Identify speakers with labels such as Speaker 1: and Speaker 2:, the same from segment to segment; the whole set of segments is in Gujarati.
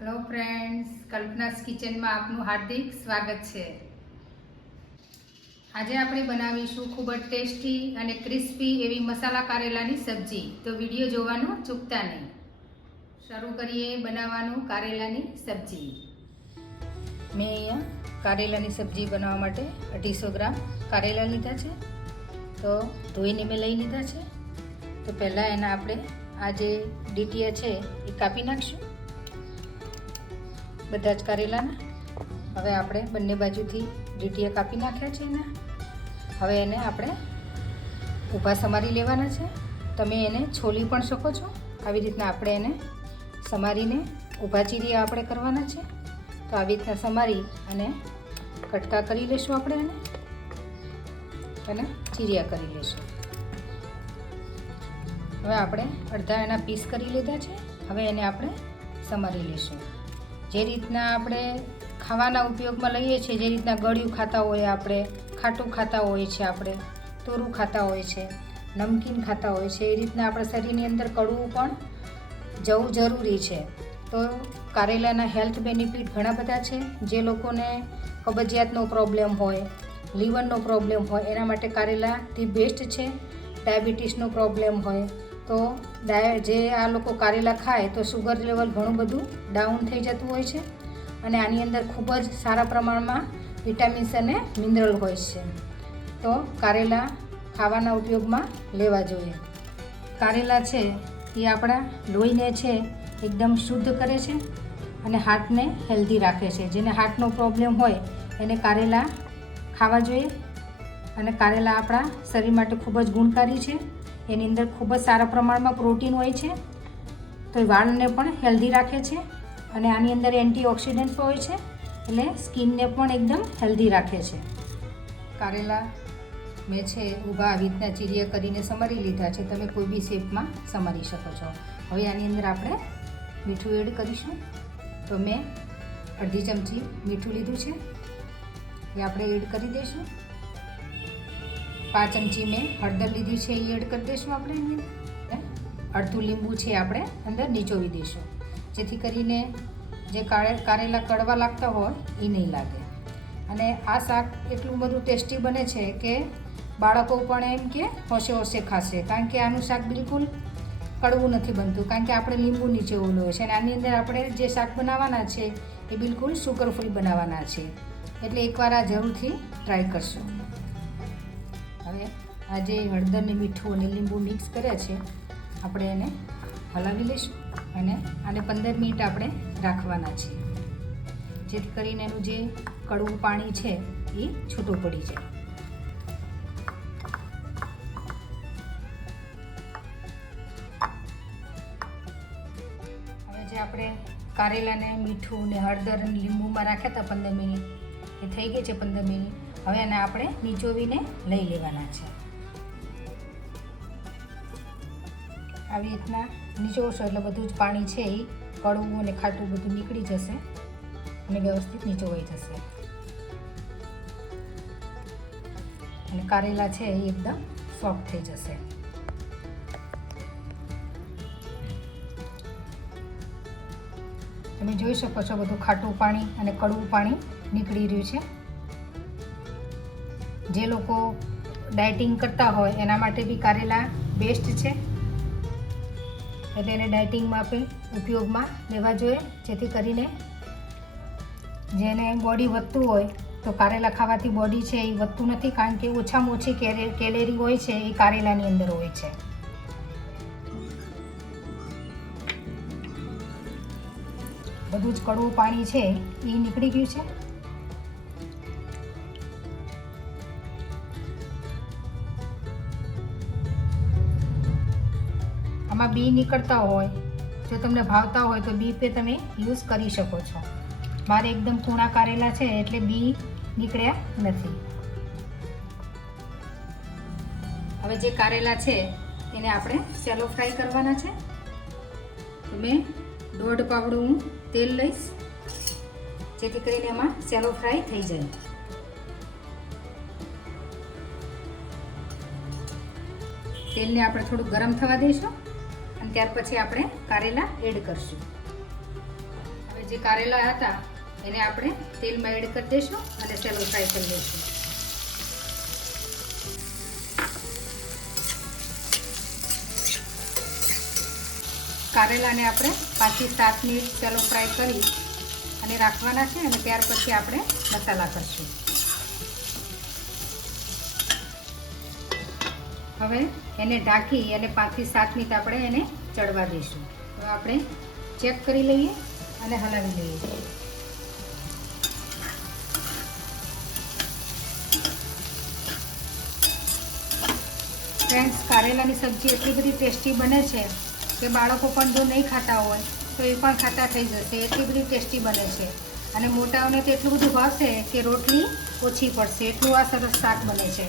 Speaker 1: હેલો ફ્રેન્ડ્સ કલ્પનાસ કિચનમાં આપનું હાર્દિક સ્વાગત છે. આજે આપણે બનાવીશું ખૂબ જ ટેસ્ટી અને ક્રિસ્પી એવી મસાલા કારેલાની સબ્જી. તો વીડિયો જોવાનું ચૂકતા નહીં. શરૂ કરીએ બનાવવાનું કારેલાની સબ્જી. મેં અહીંયા કારેલાની સબ્જી બનાવવા માટે અઢીસો ગ્રામ કારેલા લીધા છે. તો ધોઈને મેં લઈ લીધા છે. તો પહેલાં એના આપણે આ જે ડીટીયા છે એ કાપી નાખશું. બધા જ કારેલાના. હવે આપણે બંને બાજુથી ડીટીએ કાપી નાખ્યા છે એના. હવે એને આપણે ઊભા સમારી લેવાના છે. તમે એને છોલી પણ શકો છો. આવી રીતના આપણે એને સમારીને ઊભા ચીરિયા આપણે કરવાના છે. તો આવી રીતના સમારી અને કટકા કરી લેશું આપણે એને. અને ચીરિયા કરી લેશું. હવે આપણે અડધા એના પીસ કરી લીધા છે. હવે એને આપણે સમારી લઈશું જે રીતના આપણે ખાવાના ઉપયોગમાં લઈએ છીએ, જે રીતના ગળ્યું ખાતા હોય આપણે, ખાટું ખાતા હોય છે આપણે, તોરું ખાતા હોય છે, નમકીન ખાતા હોય છે, એ રીતના આપણા શરીરની અંદર કડવું પણ જવું જરૂરી છે. તો કારેલાના હેલ્થ બેનિફિટ ઘણા બધા છે. જે લોકોને કબજિયાતનો પ્રોબ્લેમ હોય, લીવરનો પ્રોબ્લેમ હોય, એના માટે કારેલાથી બેસ્ટ છે. ડાયાબિટીસનો પ્રોબ્લેમ હોય તો ડાય જે આ લોકો કારેલા ખાય તો શુગર લેવલ ઘણું બધું ડાઉન થઈ જતું હોય છે અને આની અંદર ખૂબ જ સારા પ્રમાણમાં વિટામિન્સ અને મિનરલ હોય છે. તો કારેલા ખાવાના ઉપયોગમાં લેવા જોઈએ. કારેલા છે એ આપણા લોહીને છે એકદમ શુદ્ધ કરે છે અને હાર્ટને હેલ્ધી રાખે છે. જેને હાર્ટનો પ્રોબ્લેમ હોય એને કારેલા ખાવા જોઈએ અને કારેલા આપણા શરીર માટે ખૂબ જ ગુણકારી છે. એની અંદર ખૂબ જ સારા પ્રમાણમાં પ્રોટીન હોય છે. તો એ વાળને પણ હેલ્ધી રાખે છે અને આની અંદર એન્ટીઓક્સિડન્ટ હોય છે એટલે સ્કિનને પણ એકદમ હેલ્ધી રાખે છે. કારેલા મેં છે ઊભા આવી રીતના ચીરિયા કરીને સમારી લીધા છે. તમે કોઈ બી શેપમાં સમારી શકો છો. હવે આની અંદર આપણે મીઠું એડ કરીશું. તો મેં અડધી ચમચી મીઠું લીધું છે. એ આપણે એડ કરી દઈશું. પાંચ ચમચી મેં હળદર લીધી છે એ એડ કરી દઈશું આપણે અડધું લીંબુ છે આપણે અંદર નીચોવી દઈશું. જેથી કરીને જે કારેલા કડવા લાગતા હોય એ નહીં લાગે. અને આ શાક એટલું બધું ટેસ્ટી બને છે કે બાળકો પણ એમ કે હોશે હોશે ખાશે. કારણ કે આનું શાક બિલકુલ કડવું નથી બનતું. કારણ કે આપણે લીંબુ નીચે ઓલું છે અને આની અંદર આપણે જે શાક બનાવવાના છે, એ બિલકુલ સુગર બનાવવાના છે. એટલે એકવાર આ જરૂરથી ટ્રાય કરશો. હવે આ જે હળદરને મીઠું અને લીંબુ મિક્સ કર્યા છે. આપણે એને હલાવી લઈશું અને આને પંદર મિનિટ આપણે રાખવાના છે. જેથી કરીને એનું જે કડવું પાણી છે એ છૂટું પડી જાય. હવે જે આપણે કારેલાને મીઠું ને હળદર અને લીંબુમાં રાખ્યા હતા પંદર મિનિટ, એ થઈ ગઈ છે પંદર મિનિટ. હવે એને આપણે નીચોવીને લઈ લેવાના છે. આવી રીતના નીચોવશો એટલે બધું જ પાણી છે એ કડવું અને ખાટું બધું નીકળી જશે અને વ્યવસ્થિત નીચોવાઈ જશે. અને કારેલા છે એ એકદમ સોફ્ટ થઈ જશે. તમે જોઈ શકો છો બધું ખાટું પાણી અને કડવું પાણી નીકળી રહ્યું છે. જે લોકો ડાયટિંગ કરતા હોય, એના માટે બી કારેલા બેસ્ટ છે. એટલે એને ડાયટિંગમાં પણ ઉપયોગમાં લેવા જોઈએ, જેથી કરીને જેને બોડી વધતું હોય, તો કારેલા ખાવાથી બોડી છે એ વધતું નથી, કારણ કે ઓછામાં ઓછી કેલેરી હોય છે એ કારેલાની અંદર હોય છે. બધું જ કડવું પાણી છે, એ નીકળી ગયું છે. બી નીકળતા હોય, જો તમને ભાવતા હોય તો બી પે તમે યુઝ કરી શકો છો. મારે એકદમ કૂણા કારેલા છે એટલે બી નીકળ્યા નથી. હવે જે કારેલા છે, એને આપણે સેલો ફ્રાય કરવાના છે. તો મેં દોઢ પાવડું તેલ લઈશ, જેથી કરીને એમાં સેલો ફ્રાય થઈ જાય. તેલને આપણે થોડું ગરમ થવા દઈશું. ત્યાર પછી આપણે કારેલા એડ કરશું. હવે જે કારેલા હતા, એને આપણે તેલમાં એડ કરી દઈશું અને સેલો ફ્રાય કરી દઈશું કારેલાને આપણે પાંચથી સાત મિનિટ સેલો ફ્રાય કરી અને રાખવાના છે અને ત્યાર પછી આપણે મસાલા કરશું. હવે એને ઢાંકી અને પાંચથી સાત મિનિટ આપણે એને ચડવા દઈશું. તો આપણે ચેક કરી લઈએ અને હલાવી લઈએ. ફ્રેન્ડ્સ કારેલાની સબ્જી એટલી બધી ટેસ્ટી બને છે કે બાળકો પણ જો નહીં ખાતા હોય, તો એ પણ ખાતા થઈ જશે. એટલી બધી ટેસ્ટી બને છે. અને મોટાઓને તો એટલું બધું ભાવશે કે રોટલી ઓછી પડશે. એટલું આ સરસ શાક બને છે.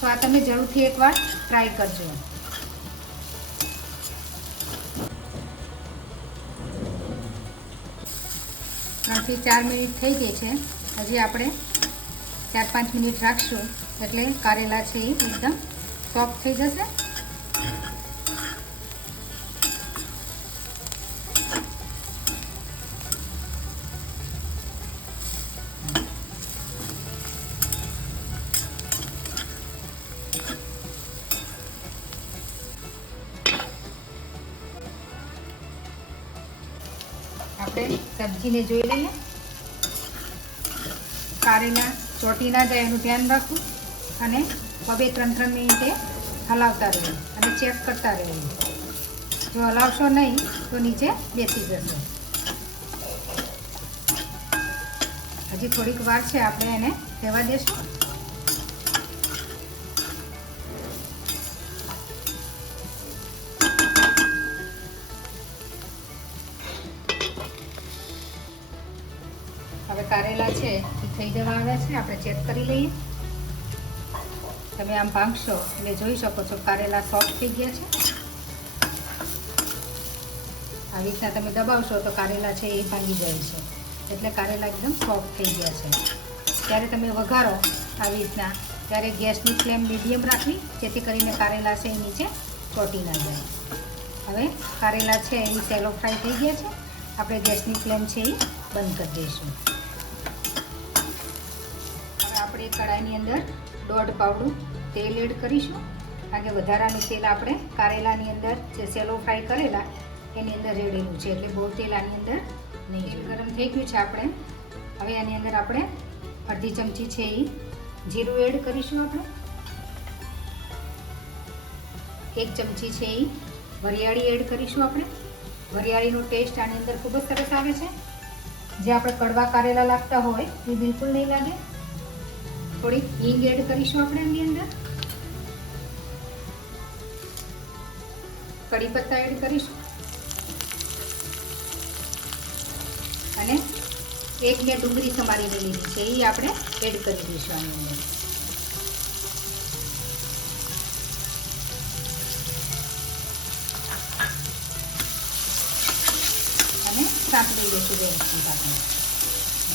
Speaker 1: તો આ તમે જરૂરથી એકવાર ટ્રાય કરજો. ત્રણથી ચાર મિનિટ થઈ ગઈ છે. હજી આપણે ચાર પાંચ મિનિટ રાખશું. એટલે કારેલા છે એ એકદમ સોફ્ટ થઈ જશે. સબ્જીને જોઈ લઈએ. કારેલા ચોટી ના જાય એનું ધ્યાન રાખવું. અને બબે ત્રણ ત્રણ મિનિટે હલાવતા રહેવું અને ચેક કરતા રહેવું. જો હલાવશો નહીં, તો નીચે બેસી જશે. હજી થોડીક વાર છે, આપણે એને રહેવા દેશું. કારેલા છે એ થઈ જવા આવ્યા છે. આપણે ચેક કરી લઈએ. તમે આમ ભાંગશો એટલે જોઈ શકો છો કારેલા સોફ્ટ થઈ ગયા છે. આવી રીતના તમે દબાવશો તો કારેલા છે એ ભાંગી જાય છે. એટલે કારેલા એકદમ સોફ્ટ થઈ ગયા છે. ત્યારે તમે વઘારો આવી રીતના, ત્યારે ગેસની ફ્લેમ મીડિયમ રાખવી, જેથી કરીને કારેલા છે એ નીચે ચોટી ના જાય. હવે કારેલા છે એ સેલો ફ્રાય થઈ ગયા છે. આપણે ગેસની ફ્લેમ છે એ બંધ કરી દઈશું. કડાઈની અંદર દોઢ પાવડું તેલ એડ કરીશું. કારણ કે વધારાનું તેલ આપણે કારેલાની અંદર જે સેલો ફ્રાય કરેલા, એની અંદર રેડેલું છે. એટલે બહુ તેલ આની અંદર નહીં તેલ ગરમ થઈ ગયું છે આપણે. હવે આની અંદર આપણે અડધી ચમચી છે એ જીરું એડ કરીશું આપણે. એક ચમચી છે એ વરિયાળી એડ કરીશું આપણે. વરિયાળીનો ટેસ્ટ આની અંદર ખૂબ જ સરસ આવે છે. જે આપણે કડવા કારેલા લાગતા હોય એ બિલકુલ નહીં લાગે. થોડીક હિંગ એડ કરીશું આપણે એની અંદર. કડી પત્તા એડ કરીશું. અને એક બે ડુંગળી તમારી લીધી છે, એ આપણે એડ કરી દઈશું આની અંદર. અને સાંતળી દઈશું વ્યવસ્થિત આપણે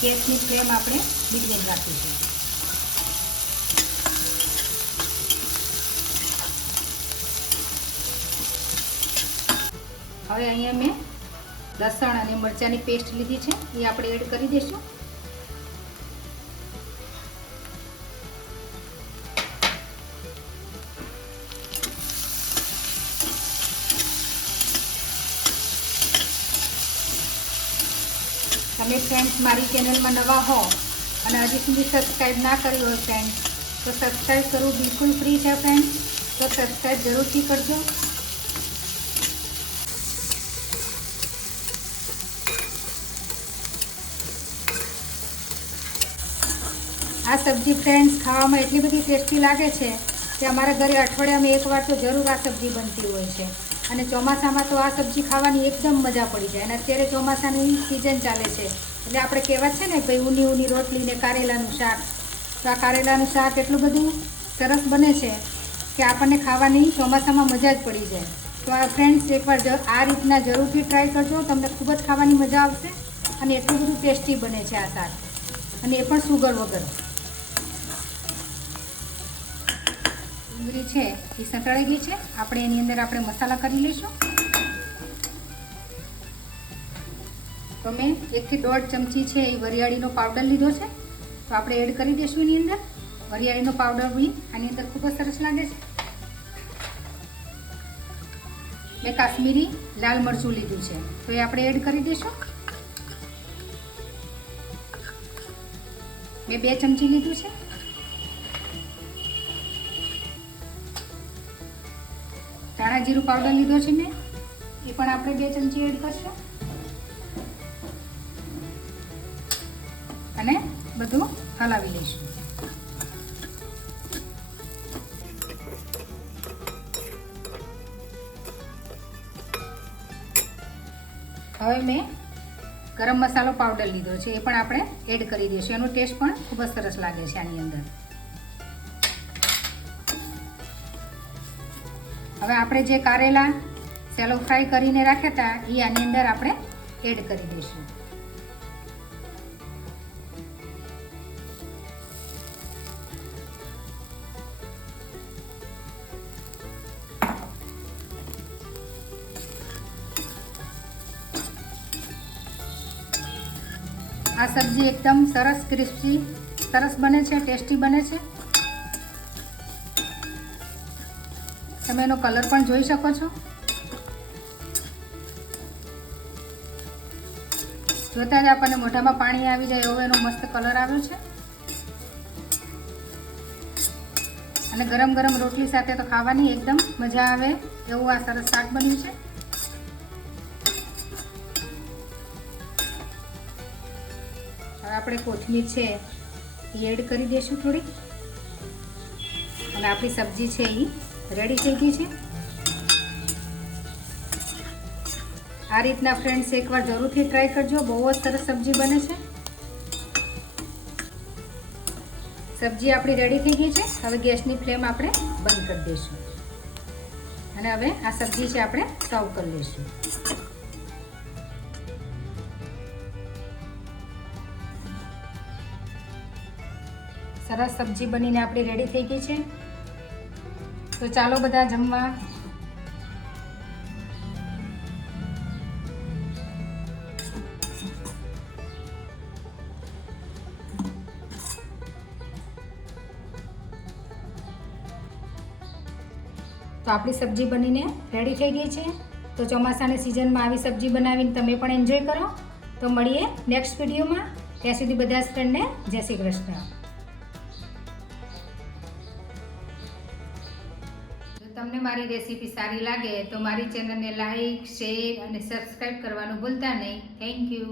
Speaker 1: ગેસની ફ્લેમ આપણે મીડિયમ રાખીશું. હવે અહીંયા મેં લસણ અને મરચાંની પેસ્ટ લીધી છે. એ આપણે એડ કરી દઈશું. તમે ફ્રેન્ડ્સ મારી ચેનલમાં નવા હો અને હજી સુધી સબસ્ક્રાઈબ ના કરી હોય ફ્રેન્ડ્સ તો સબસ્ક્રાઈબ કરવું બિલકુલ ફ્રી છે ફ્રેન્ડ્સ તો સબસ્ક્રાઈબ જરૂરથી કરજો. આ સબ્જી ફ્રેન્ડ્સ ખાવામાં એટલી બધી ટેસ્ટી લાગે છે કે અમારા ઘરે અઠવાડિયામાં એકવાર તો જરૂર આ સબ્જી બનતી હોય છે. અને ચોમાસામાં તો આ સબ્જી ખાવાની એકદમ મજા પડી જાય અને અત્યારે ચોમાસાની સિઝન ચાલે છે. એટલે આપણે કહેવત છે ને, ભાઈ ઊની ઊની રોટલી ને કારેલાનું શાક. તો આ કારેલાનું શાક એટલું બધું સરસ બને છે કે આપણને ખાવાની ચોમાસામાં મજા જ પડી જાય. તો આ ફ્રેન્ડ્સ એકવાર આ રીતના જરૂરથી ટ્રાય કરજો, તમને ખૂબ જ ખાવાની મજા આવશે અને એટલું બધું ટેસ્ટી બને છે આ શાક. અને એ પણ સુગર વગર. ડુંગળી છે, એ સંતળાઈ ગઈ છે. આપણે એની અંદર આપણે મસાલા કરી લઈશું. તો મેં એકથી દોઢ ચમચી છે એ વરિયાળીનો પાવડર લીધો છે. તો આપણે એડ કરી દઈશું એની અંદર. વરિયાળીનો પાવડર બી આની અંદર ખૂબ જ સરસ લાગે છે. મેં કાશ્મીરી લાલ મરચું લીધું છે. તો એ આપણે એડ કરી દઈશું. મેં બે ચમચી લીધું છે. ધાણા જીરું પાવડર લીધો છે મેં. એ પણ આપણે બે ચમચી એડ કરશું. અને બધું હલાવી લઈશું. હવે મેં ગરમ મસાલો પાવડર લીધો છે. એ પણ આપણે એડ કરી દઈશું. એનો ટેસ્ટ પણ ખૂબ જ સરસ લાગે છે આની અંદર. હવે આપણે જે કારેલા સેલો ફ્રાય કરીને રાખ્યા હતા, એ આની અંદર આપણે એડ કરી દઈશું. આ સબ્જી એકદમ સરસ ક્રિસ્પી, સરસ બને છે, ટેસ્ટી બને છે. તમે એનો કલર પણ જોઈ શકો છો. જોતા જ આપણને મોઢામાં પાણી આવી જાય એવો એનો મસ્ત કલર આવ્યો છે. અને ગરમ ગરમ રોટલી સાથે તો ખાવાની એકદમ મજા આવે એવું આ સરસ શાક બન્યું છે. હવે આપણે કોથમીર છે એ એડ કરી દઈશું થોડી અને આપણી સબ્જી છે એ રેડી થઈ ગઈ છે? આ રીતના ફ્રેન્ડ્સ એકવાર જરૂરથી ટ્રાય કરજો. બહુ જ સરસ સબ્જી બને છે. સબ્જી આપણી રેડી થઈ ગઈ છે. હવે ગેસની ફ્લેમ આપણે બંધ કરી દઈશું. અને હવે આ સબ્જી છે આપણે સર્વ કરી લઈશું. સરસ સબ્જી બનીને આપણી રેડી થઈ ગઈ છે. તો ચાલો બધા જમવા. તો આપણી સબ્જી બનીને રેડી થઈ ગઈ છે. તો ચોમાસાની સિઝનમાં આવી સબ્જી બનાવીને તમે પણ એન્જોય કરો. તો મળીએ નેક્સ્ટ વિડીયોમાં ત્યાં સુધી બધા જ ફ્રેન્ડને જય શ્રી કૃષ્ણ. મારી રેસીપી સારી લાગે તો મારી ચેનલને લાઇક શેર અને સબસ્ક્રાઈબ કરવાનું ભૂલતા નહીં. Thank you